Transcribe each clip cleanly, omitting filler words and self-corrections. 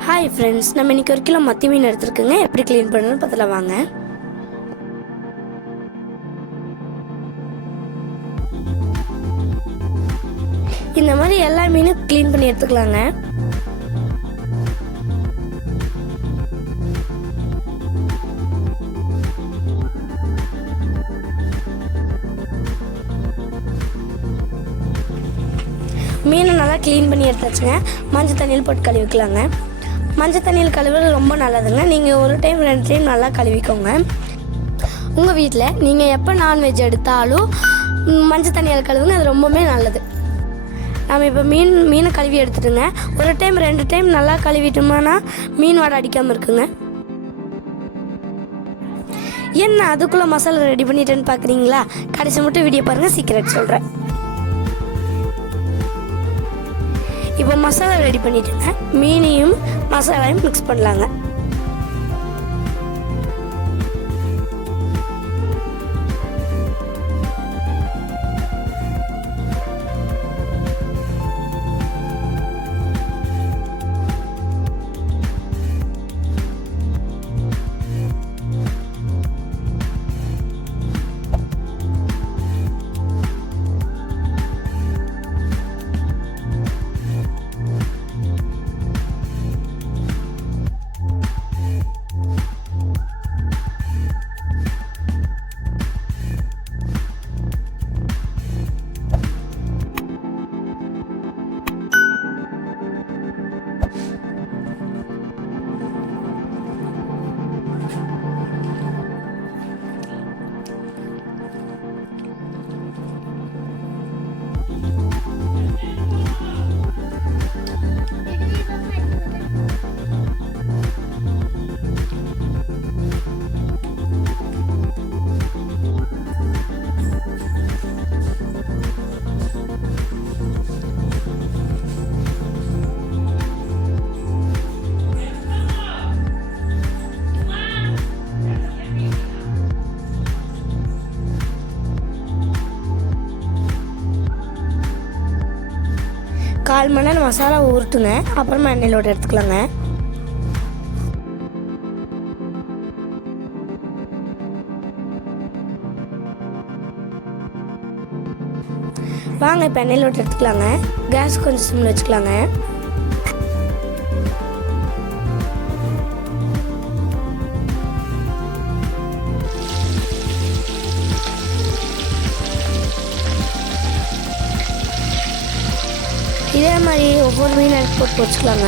Hi friends, நம்ம இன்றைக்கி 1 kilo மத்தி மீன் எடுத்துருக்குங்க. எப்படி க்ளீன் பண்ணணும்னு பார்த்துலாம் வாங்க. இந்த மாதிரி எல்லா மீனும் க்ளீன் பண்ணி எடுத்துக்கலாங்க. மீனை நல்லா க்ளீன் பண்ணி எடுத்தாச்சுங்க. மஞ்சள் தண்ணியில் போட்டு கழுவிக்கலாங்க. மஞ்சள் தண்ணியில் கழுவுறது ரொம்ப நல்லதுங்க. நீங்கள் 1 டைம் 2 டைம் நல்லா கழுவிக்கோங்க. உங்கள் வீட்டில் நீங்கள் எப்போ நான்வெஜ் எடுத்தாலும் மஞ்சள் தண்ணியில் கழுவுங்க, அது ரொம்பவே நல்லது. நம்ம இப்போ மீனை கழுவி எடுத்துட்டுங்க. 1 டைம் 2 டைம் நல்லா கழுவிட்டோம்னா மீன் வாடை அடிக்காமல் இருக்குங்க. என்ன அதுக்குள்ளே மசாலா ரெடி பண்ணிட்டேன்னு பார்க்குறீங்களா? கடைசி மட்டும் வீடியோ பாருங்கள், சீக்கிரம் சொல்கிறேன். இப்போ மசாலா ரெடி பண்ணிட்டுங்க. மீனையும் மசாலாவையும் மிக்ஸ் பண்ணலாங்க. கால் மணி நேரம் மசாலா ஊறுட்டுங்க. அப்புறமா எண்ணெயிலோட எடுத்துக்கலாங்க. வாங்க இப்போ எண்ணெயிலோட எடுத்துக்கலாங்க. கேஸ் கொஞ்சம் சிம்மில் வச்சுக்கலாங்க. இதே மாதிரி ஒவ்வொரு மீன் எடுத்து போட்டு வச்சுக்கலாங்க.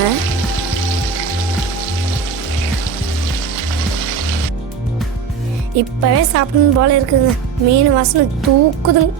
இப்போவே சாப்பிடணும் போல இருக்குங்க. மீன் வாசனை தூக்குதுங்க.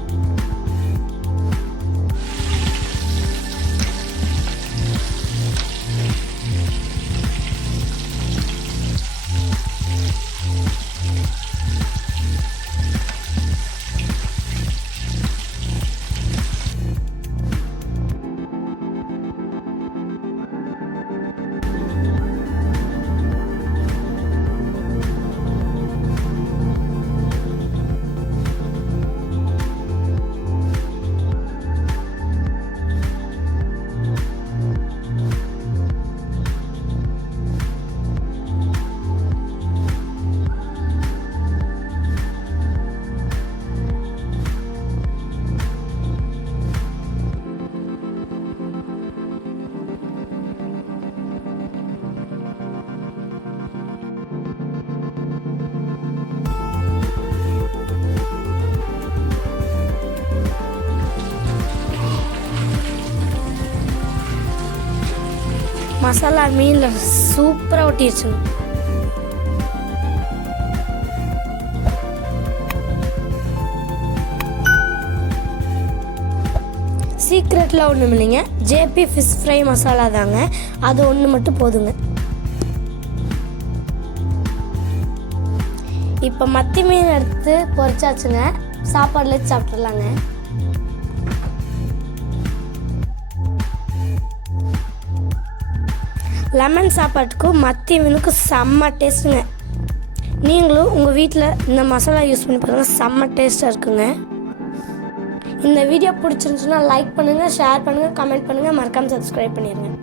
மசாலா மீனில் சூப்பராக ஒட்டிடுச்சுங்க. சீக்ரெட்டில் ஒன்றும் இல்லைங்க, ஜேபி ஃபிஷ் ஃப்ரை மசாலா தாங்க. அது ஒன்று மட்டும் போதுங்க. இப்போ மத்தி மீன் எடுத்து பொரிச்சாச்சுங்க. சாப்பாடில் சாப்பிட்றலாங்க. லெமன் சாப்பாட்டுக்கும் மத்தி மீனுக்கும் செம்ம டேஸ்ட்டுங்க. நீங்களும் உங்கள் வீட்டில் இந்த மசாலா யூஸ் பண்ணி பாருங்கள், செம்ம டேஸ்ட்டாக இருக்குங்க. இந்த வீடியோ பிடிச்சிருந்துச்சுன்னா லைக் பண்ணுங்கள், ஷேர் பண்ணுங்கள், கமெண்ட் பண்ணுங்கள், மறக்காமல் சப்ஸ்கிரைப் பண்ணிடுங்க.